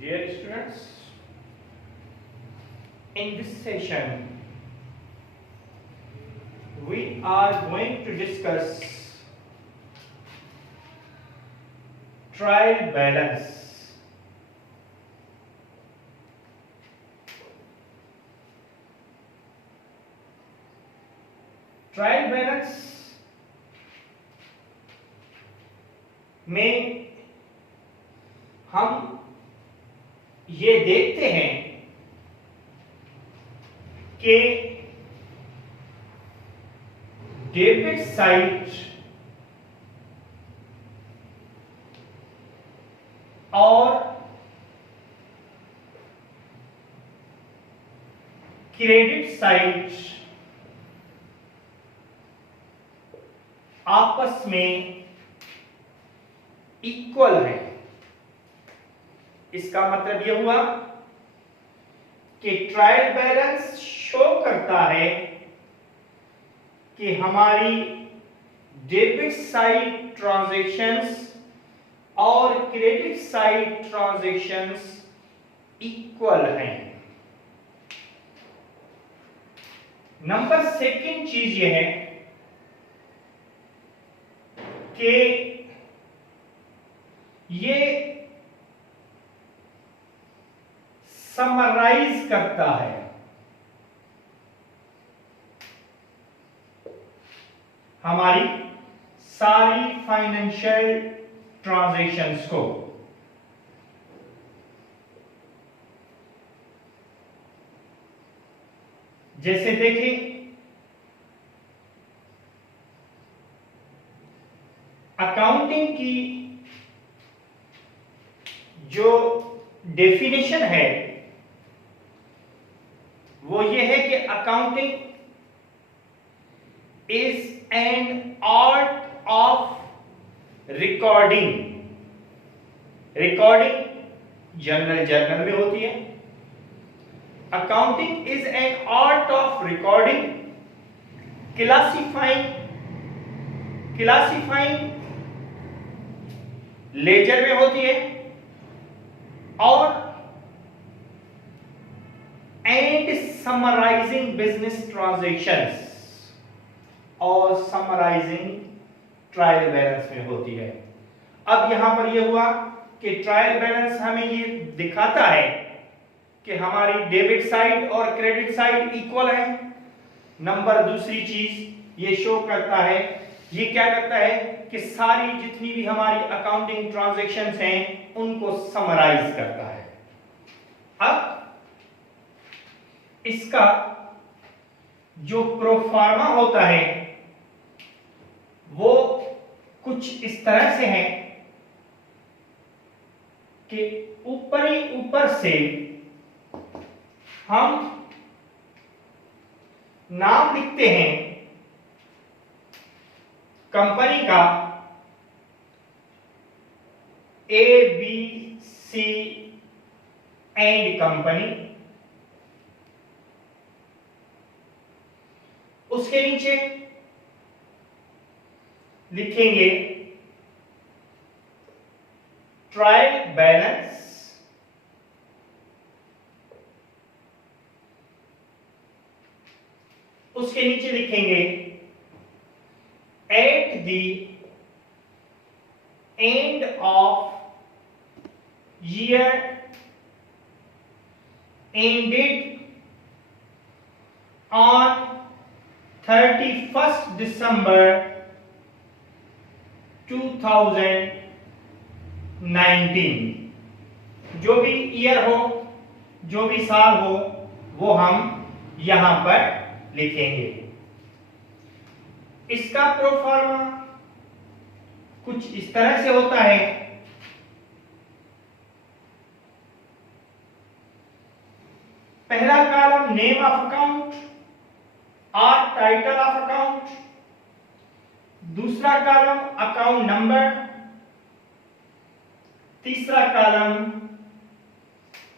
Dear students, in this session, we are going to discuss trial balance. Trial balance में हम ये देखते हैं कि डेबिट साइड और क्रेडिट साइड आपस में इक्वल है। इसका मतलब यह हुआ कि ट्रायल बैलेंस शो करता है कि हमारी डेबिट साइड ट्रांजैक्शंस और क्रेडिट साइड ट्रांजैक्शंस इक्वल हैं। नंबर सेकंड चीज यह है कि ये समराइज करता है हमारी सारी फाइनेंशियल ट्रांजैक्शंस को। जैसे देखें, अकाउंटिंग की जो डेफिनेशन है वो ये है कि accounting is an art of recording. Recording journal में होती है। Accounting is an art of recording, classifying ledger में होती है, और एंड समराइजिंग बिजनेस ट्रांजैक्शंस और समराइजिंग ट्रायल बैलेंस में होती है। अब यहां पर यह हुआ कि ट्रायल बैलेंस हमें ये दिखाता है कि हमारी डेबिट साइड और क्रेडिट साइड इक्वल है। नंबर दूसरी चीज ये शो करता है, ये क्या करता है कि सारी जितनी भी हमारी अकाउंटिंग ट्रांजैक्शंस हैं उनको समराइज करता है। अब इसका जो प्रोफार्मा होता है वो कुछ इस तरह से है कि ऊपर से हम नाम लिखते हैं कंपनी का, A B C and company. उसके नीचे लिखेंगे ट्रायल बैलेंस, उसके नीचे लिखेंगे at the end of year ended on 31st December 2019। जो भी ईयर हो, जो भी साल हो, वो हम यहां पर लिखेंगे। इसका प्रोफार्मा कुछ इस तरह से होता है। पहला कॉलम नेम ऑफ अकाउंट और टाइटल ऑफ अकाउंट, दूसरा कॉलम अकाउंट नंबर, तीसरा कॉलम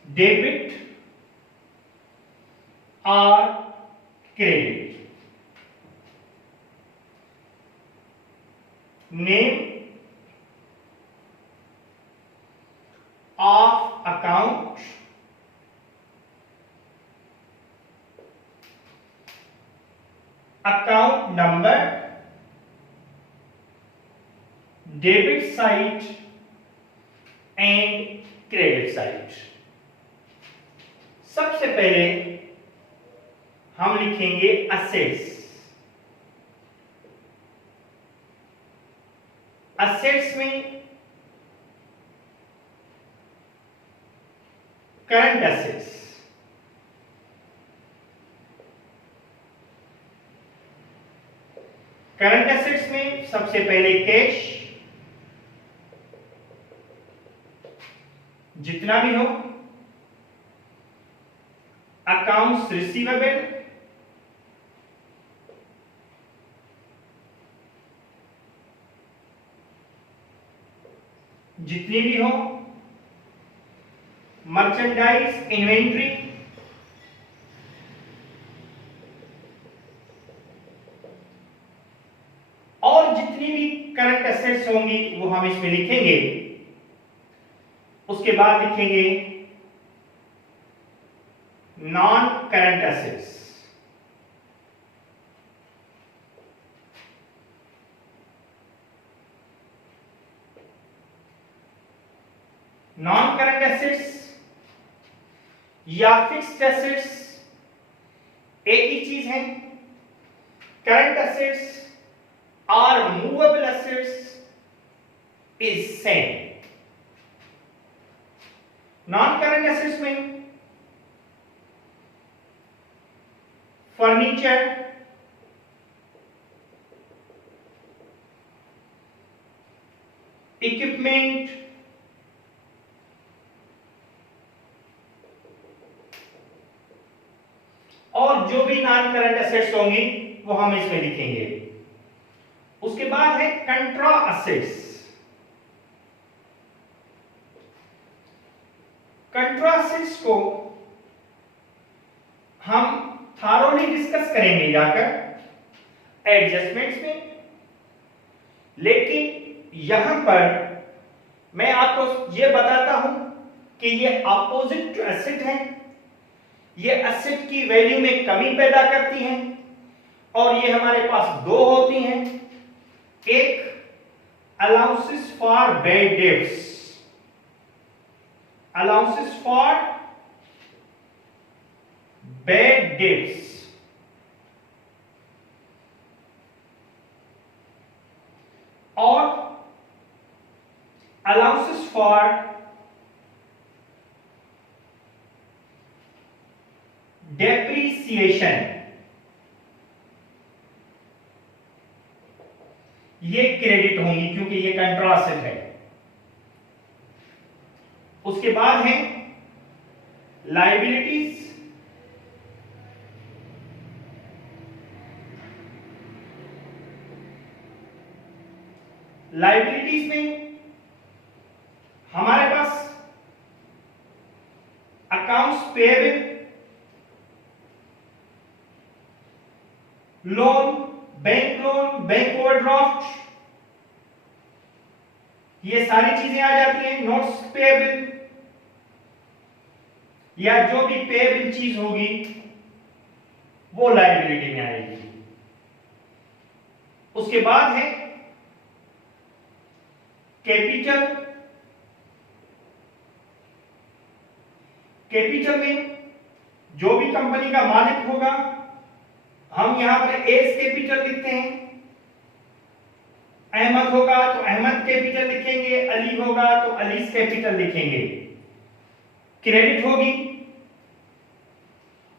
डेबिट और credit. name of account number, debit side and credit side. सबसे पहले हम लिखेंगे असेट्स। असेट्स में करंट असेट्स, करंट एसेट्स में सबसे पहले कैश, जितना भी हो, अकाउंट्स रिसीवेबल, जितनी भी हो, मर्चेंडाइज इन्वेंट्री, और जितनी भी करंट एसेट्स होंगी वो हम इसमें लिखेंगे। उसके बाद लिखेंगे non current assets. Non current assets या फिक्स्ड एसेट्स एक ही चीज है। करंट एसेट्स और movable assets is same. Non current assets में फर्नीचर, इक्विपमेंट, और जो भी नॉन करंट एसेट्स होंगी वो हम इसमें लिखेंगे। उसके बाद है कंट्रा एसेट्स। कंट्रा एसेट्स को हम थारोली डिस्कस करेंगे जाकर एडजस्टमेंट्स में, लेकिन यहां पर मैं आपको यह बताता हूं कि ये अपोजिट एसेट है। ये एसेट की वैल्यू में कमी पैदा करती हैं और ये हमारे पास दो होती हैं। एक allowances for bad debts, allowances for bad debts, और अलाउंसेस फॉर डेप्रीसिएशन। ये क्रेडिट होंगी क्योंकि ये कंट्रा एसेट है। उसके बाद है लायबिलिटीज। लायबिलिटीज में हमारे पास accounts payable, loan, bank overdraft, ये सारी चीजें आ जाती हैं। नोट्स पेएबल या जो भी पेएबल चीज होगी वो लायबिलिटी में आएगी। उसके बाद है कैपिटल। कैपिटल में जो भी कंपनी का मालिक होगा हम यहां पर एस कैपिटल लिखते हैं। अहमद होगा तो अहमद कैपिटल लिखेंगे, अली होगा तो अलीस कैपिटल लिखेंगे। क्रेडिट होगी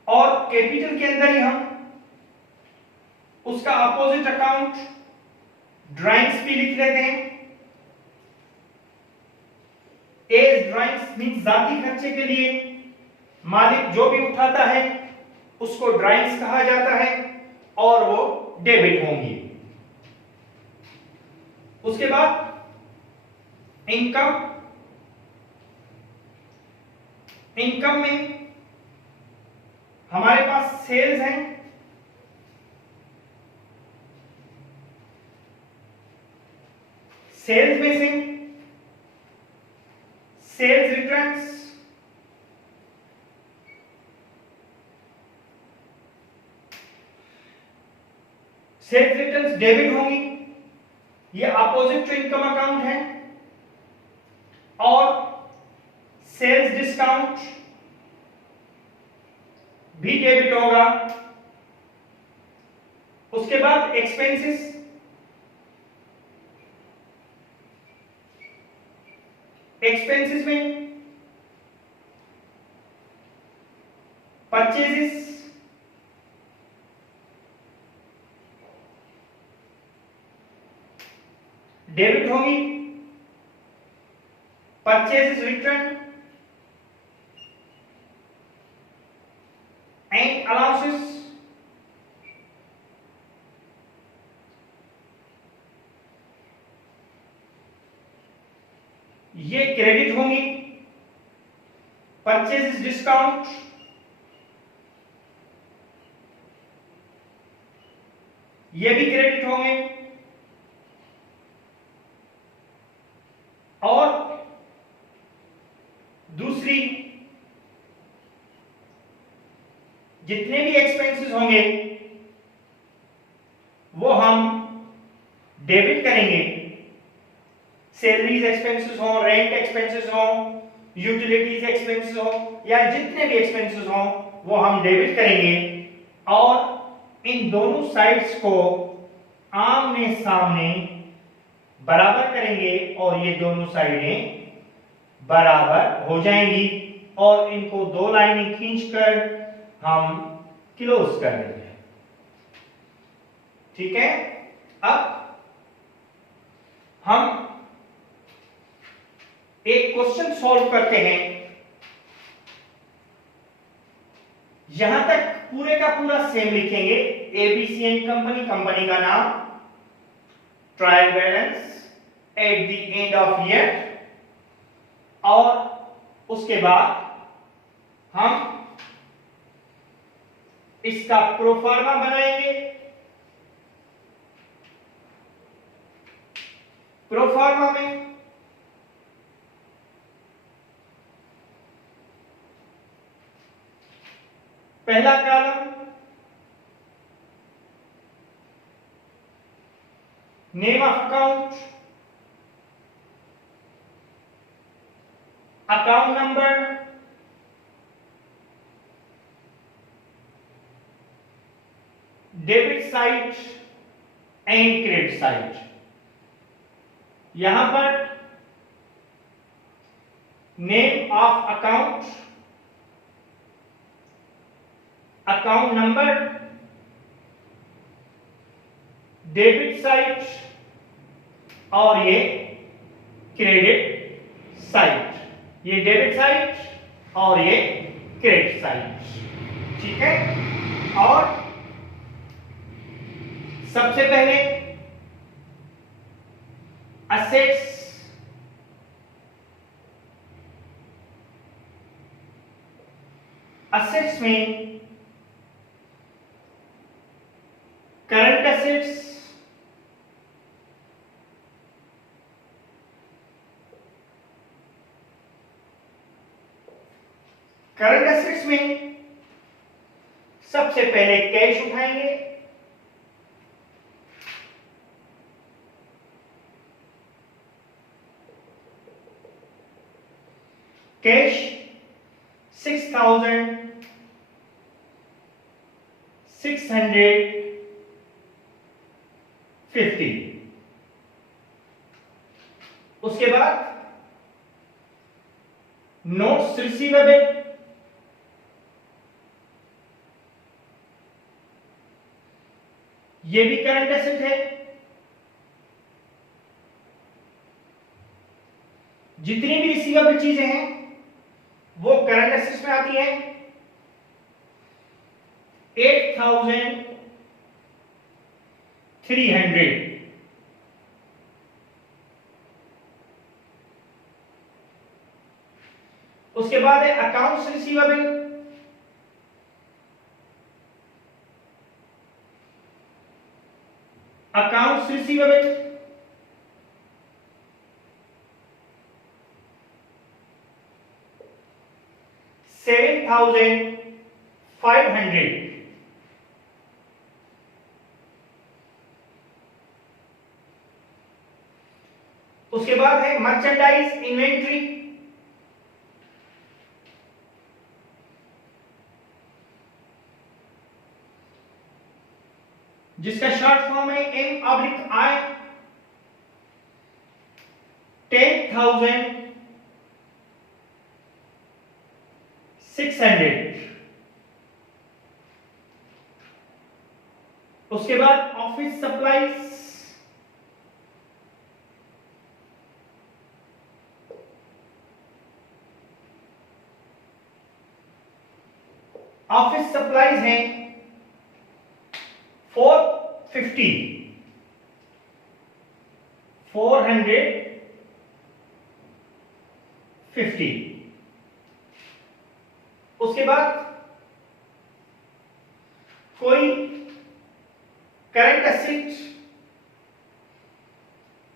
और कैपिटल के अंदर ही हम उसका अपोजिट अकाउंट ड्राइंग्स भी लिख लेते हैं। एज ड्राइंग्स मींस जाती खर्चे के लिए मालिक जो भी उठाता है उसको ड्राइंग्स कहा जाता है और वो डेबिट होंगी। उसके बाद इनकम। इनकम में हमारे पास सेल्स हैं, सेल्स में से sales returns, sales returns debit होंगी, ये अपोजिट टू इनकम अकाउंट है। और सेल्स डिस्काउंट भी डेबिट होगा। उसके बाद एक्सपेंसेस, एक्सपेंसेस में परचेजेस डेबिट होगी, परचेजेस रिटर्न एंड अलाउंसेस ये क्रेडिट होंगी, परचेजेस डिस्काउंट ये भी क्रेडिट होंगे। और दूसरी जितने भी एक्सपेंसेस होंगे वो हम डेबिट करेंगे। सैलरीज एक्सपेंसेस हो, रेंट एक्सपेंसेस हो, यूटिलिटीज एक्सपेंसेस हो, या जितने भी एक्सपेंसेस हो वो हम डेबिट करेंगे। और इन दोनों साइड्स को आमने सामने बराबर करेंगे और ये दोनों साइडें बराबर हो जाएंगी और इनको दो लाइनें खींचकर हम क्लोज कर देंगे। ठीक है, अब हम एक क्वेश्चन सॉल्व करते हैं। यहां तक पूरे का पूरा सेम लिखेंगे, एबीसी एंड कंपनी, कंपनी का नाम, trial balance at the end of year, और उसके बाद हम इसका प्रोफार्मा बनाएंगे। प्रोफार्मा में पहला column name of account, account number, debit side and credit side. यहां पर name of account, account number, debit side और ये क्रेडिट साइड। ये डेबिट साइड और ये क्रेडिट साइड। ठीक है, और सबसे पहले असेट्स, असेट्स में करंट असेट्स, करंट असेट्स में सबसे पहले कैश उठाएंगे। कैश 6,650। उसके बाद नोट्स रिसीवेबल, ये भी करंट एसेट है। जितनी भी रिसीवेबल चीजें हैं वो करंट एसेट्स में आती है। 8,300। उसके बाद है accounts receivable, accounts receivable 7,500। Merchandise inventory, जिसका शॉर्ट फॉर्म है M/I, 10,600। उसके बाद ऑफिस सप्लाईज, ऑफिस सप्लाईज हैं 450। उसके बाद कोई करंट एसेट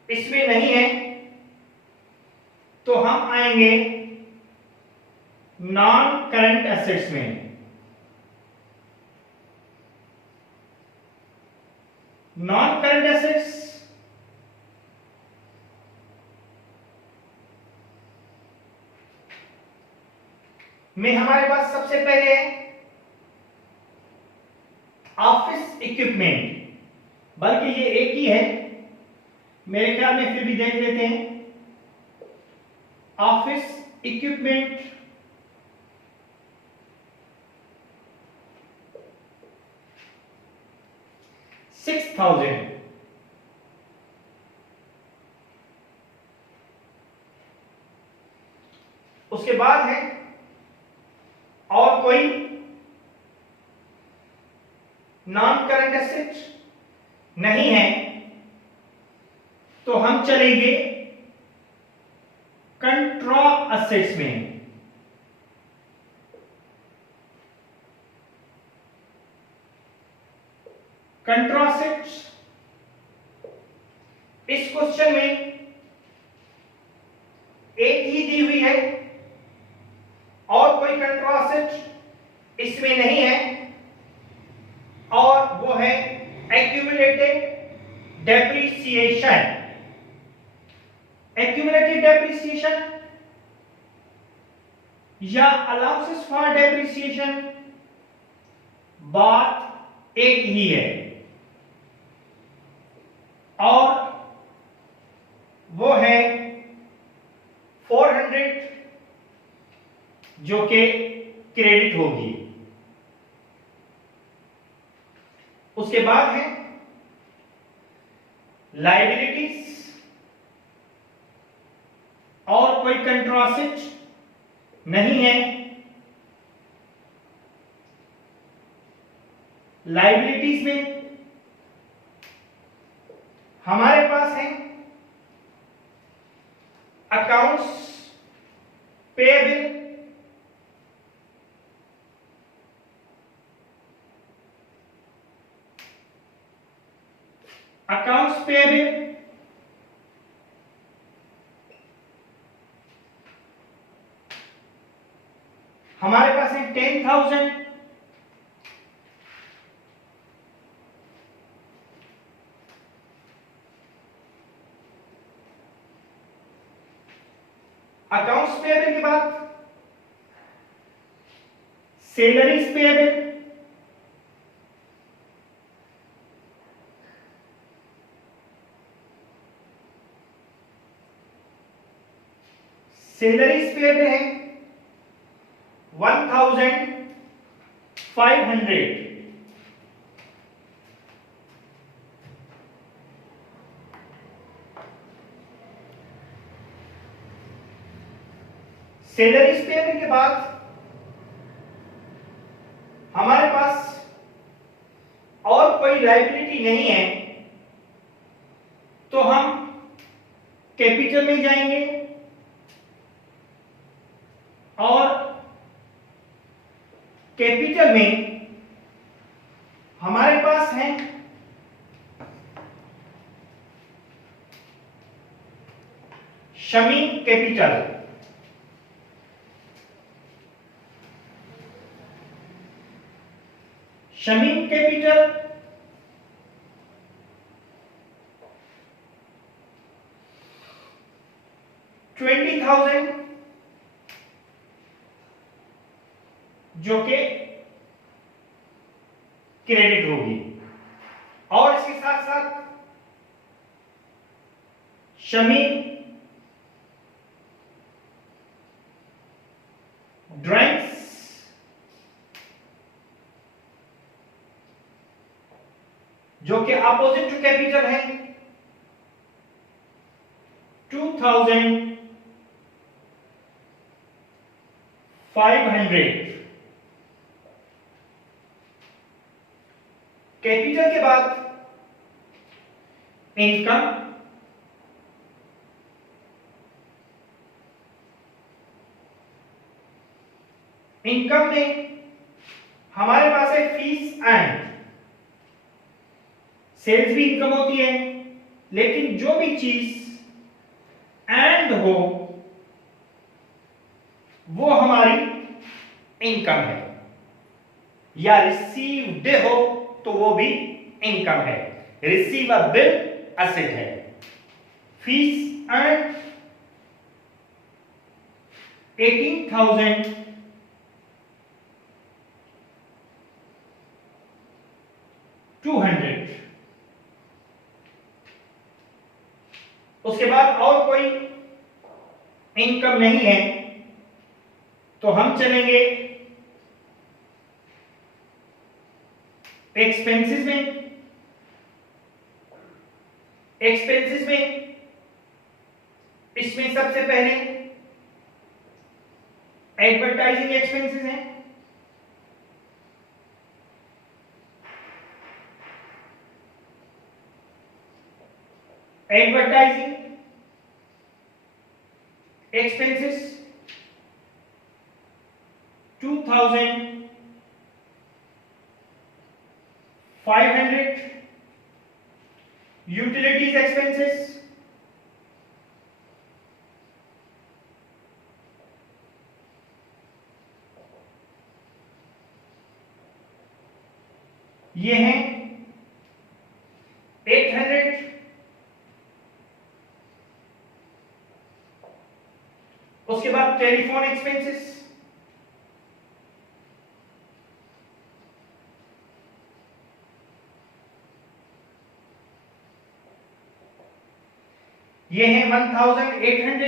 इसमें नहीं है, तो हम आएंगे नॉन करंट एसेट्स में। नॉन करंट एसेट्स में हमारे पास सबसे पहले है ऑफिस इक्विपमेंट, बल्कि ये एक ही है मेरे ख्याल में, फिर भी देख लेते हैं। Office equipment 6,000। उसके बाद है और कोई नॉन करंट एसेट नहीं है, तो हम चलेंगे कंट्रा एसेट्स में। कंट्रा एसेट्स इस क्वेश्चन में एक ही दी हुई है और कोई कंट्रा एसेट इसमें नहीं है, और वो है एक्यूमुलेटेड डेप्रिसिएशन। एक्यूमुलेटेड डेप्रिसिएशन या अलाउंसेस फॉर डेप्रिसिएशन, बात एक ही है, और वो है 400 जो कि क्रेडिट होगी। उसके बाद है लायबिलिटीज, और कोई कंट्रा एसेट नहीं है। लायबिलिटीज में हमारे पास है अकाउंट्स पेएबल, अकाउंट्स पेएबल हमारे पास है 10,000। अकाउंट्स पेएबल के बाद सैलरीज पेएबल, सैलरीज पेएबल है 1,500। सैलरीज पेएबल के बाद हमारे पास और कोई लायबिलिटी नहीं है, तो हम कैपिटल में जाएंगे और कैपिटल में हमारे पास है शमी कैपिटल। शमी कैपिटल 20,000 जो कि क्रेडिट होगी, और इसके साथ साथ शमी ड्राइंग्स जो कि अपोजिट टू कैपिटल है 2,500। कैपिटल के बाद इनकम, इनकम में हमारे पास है फीस एंड सेल्स भी इनकम होती है, लेकिन जो भी चीज एंड हो वो हमारी इनकम है, या रिसीव्ड हो तो वो भी इनकम है। रिसीवेबल एसेट है। Fees and 18,200। उसके बाद और कोई इनकम नहीं है तो हम चलेंगे एक्सपेंसेस में। एक्सपेंसेस में इसमें सबसे पहले एडवर्टाइजिंग एक्सपेंसेस हैं, एडवर्टाइजिंग एक्सपेंसेस 2,500। यूटिलिटीज एक्सपेंसेस ये हैं 800। उसके बाद टेलीफोन एक्सपेंसेस ये है 1,800।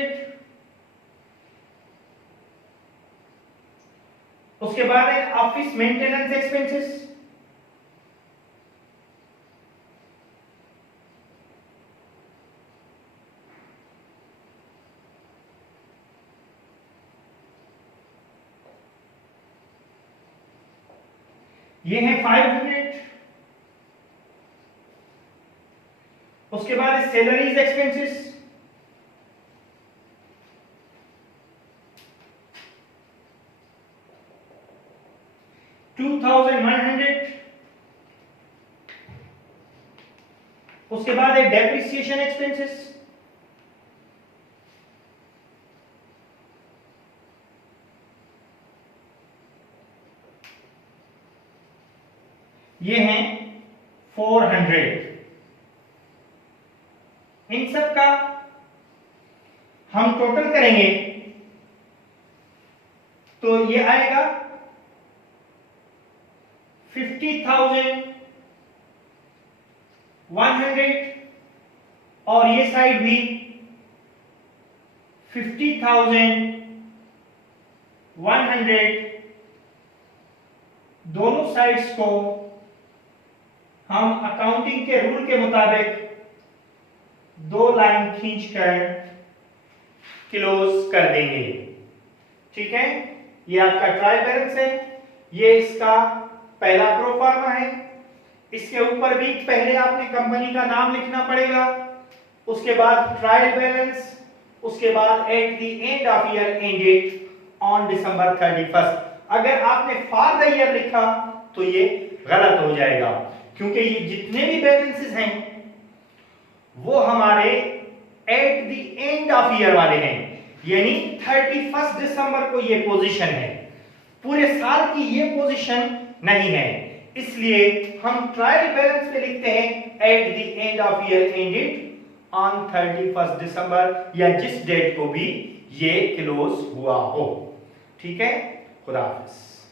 उसके बाद है ऑफिस मेंटेनेंस एक्सपेंसेस ये है 500। उसके बाद है सैलरीज एक्सपेंसेस $2,100। उसके बाद है डेप्रिसिएशन एक्सपेंसेस ये हैं 400। इन सब का हम टोटल करेंगे तो ये आएगा 50,100 और ये साइड भी 50,100। दोनों साइड्स को हम अकाउंटिंग के रूल के मुताबिक 2 लाइन खींचकर क्लोज कर देंगे। ठीक है, ये आपका ट्रायल बैलेंस है, ये इसका पहला प्रोफार्मा है। इसके ऊपर भी पहले आपने कंपनी का नाम लिखना पड़ेगा, उसके बाद ट्रायल बैलेंस, उसके बाद at the end of year ended on December 31। अगर आपने फॉर द ईयर लिखा तो ये गलत हो जाएगा, क्योंकि ये जितने भी बैलेंसेस हैं वो हमारे at the end of year वाले हैं, यानी 31 दिसंबर को ये पोजीशन है, पूरे साल की ये पोजीशन नहीं है। इसलिए हम ट्रायल बैलेंस पे लिखते हैं at the end of year ended on 31 दिसंबर, या जिस डेट को भी ये क्लोज हुआ हो। ठीक है, खुदा हाफिज।